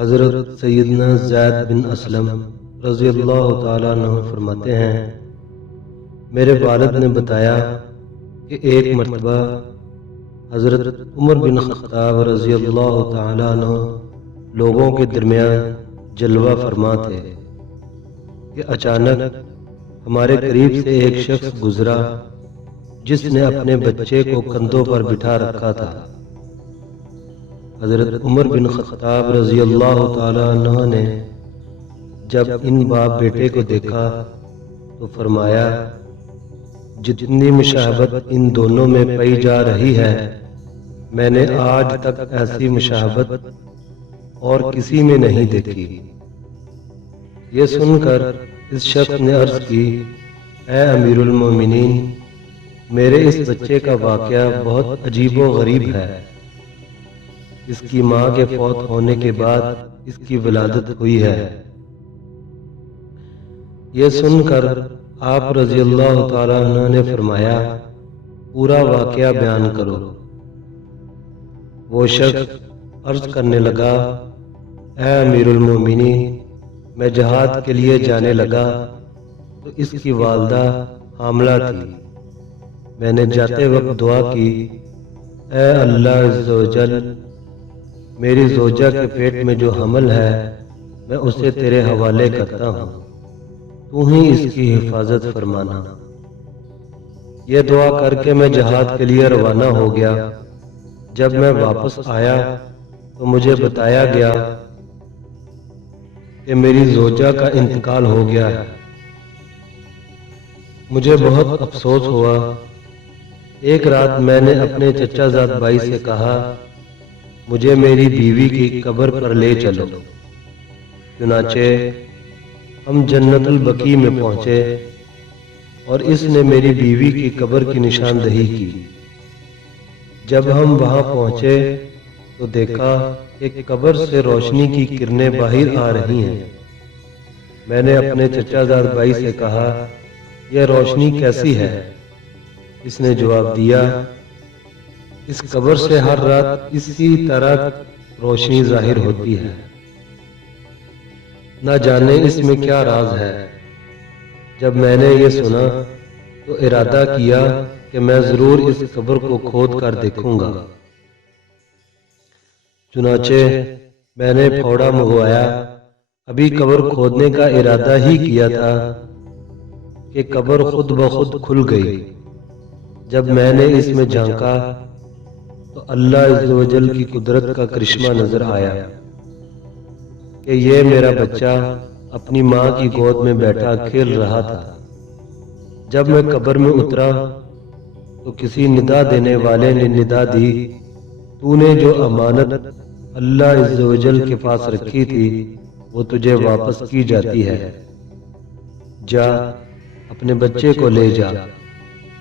حضرت سیدنا زید بن اسلم رضی اللہ تعالیٰ عنہ فرماتے ہیں، میرے والد نے بتایا کہ ایک مرتبہ حضرت عمر بن خطاب رضی اللہ تعالیٰ عنہ لوگوں کے درمیان جلوہ فرما تھے کہ اچانک ہمارے قریب سے ایک شخص گزرا جس نے اپنے بچے کو کندھوں پر بٹھا رکھا تھا۔ حضرت عمر بن خطاب رضی اللہ تعالیٰ عنہ نے جب ان باپ بیٹے کو دیکھا تو فرمایا، جتنی مشابہت ان دونوں میں پائی جا رہی ہے، میں نے آج تک ایسی مشابہت اور کسی میں نہیں دیکھی۔ یہ سن کر اس شخص نے عرض کی، اے امیر المومنین، میرے اس بچے کا واقعہ بہت عجیب و غریب ہے۔ اس کی ماں کے فوت ہونے کے بعد اس کی ولادت ہوئی ہے۔ یہ سن کر آپ رضی اللہ تعالیٰ عنہ نے فرمایا، پورا واقعہ بیان کرو۔ وہ شخص عرض کرنے لگا، اے امیر المومنین، میں جہاد کے لیے جانے لگا تو اس کی والدہ حاملہ تھی۔ میں نے جاتے وقت دعا کی، اے اللہ عز و جل، میری زوجہ کے پیٹ میں جو حمل ہے میں اسے تیرے حوالے کرتا ہوں، تو ہی اس کی حفاظت فرمانا۔ یہ دعا کر کے میں جہاد کے لیے روانہ ہو گیا۔ جب میں واپس آیا تو مجھے بتایا گیا کہ میری زوجہ کا انتقال ہو گیا ہے۔ مجھے بہت افسوس ہوا۔ ایک رات میں نے اپنے چچا زاد بھائی سے کہا، مجھے میری بیوی کی قبر پر لے چلو۔ چنانچہ ہم جنت البقیع میں پہنچے اور اس نے میری بیوی کی قبر کی نشاندہی کی۔ جب ہم وہاں پہنچے تو دیکھا کہ قبر سے روشنی کی کرنیں باہر آ رہی ہیں۔ میں نے اپنے چچا زاد بھائی سے کہا، یہ روشنی کیسی ہے؟ اس نے جواب دیا، اس قبر سے ہر رات اسی طرح روشنی ظاہر ہوتی ہے، نہ جانے اس میں کیا راز ہے۔ جب میں نے یہ سنا تو ارادہ کیا کہ میں ضرور اس قبر کو کھود کر دیکھوں گا۔ چنانچہ میں نے پھوڑا منگوایا۔ ابھی قبر کھودنے کا ارادہ ہی کیا تھا کہ قبر خود بخود کھل گئی۔ جب میں نے اس میں جھانکا تو اللہ عز و جل کی قدرت کا کرشمہ نظر آیا کہ یہ میرا بچہ اپنی ماں کی گود میں بیٹھا کھیل رہا تھا۔ جب میں قبر میں اترا تو کسی ندا دینے والے نے ندا دی، تو نے جو امانت اللہ عز و جل کے پاس رکھی تھی وہ تجھے واپس کی جاتی ہے، جا اپنے بچے کو لے جا۔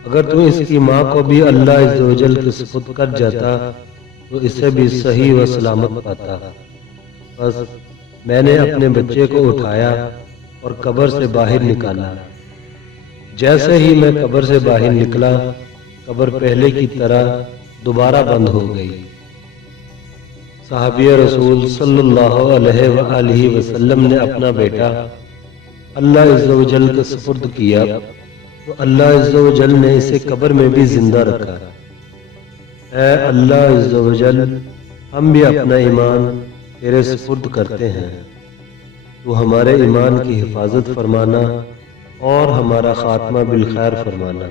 اگر تو اس کی ماں کو بھی اللہ عز و جل کے سپرد کر جاتا تو اسے بھی صحیح و سلامت پاتا۔ بس میں نے اپنے بچے کو اٹھایا اور قبر سے باہر نکالا۔ جیسے ہی میں قبر سے باہر نکلا، قبر پہلے کی طرح دوبارہ بند ہو گئی۔ صحابی رسول صلی اللہ علیہ وآلہ وسلم نے اپنا بیٹا اللہ عز و جل کے سپرد کیا تو اللہ عز و جل نے اسے قبر میں بھی زندہ رکھا۔ اے اللہ عز و جل، ہم بھی اپنا ایمان تیرے سپرد کرتے ہیں، تو ہمارے ایمان کی حفاظت فرمانا اور ہمارا خاتمہ بالخیر فرمانا۔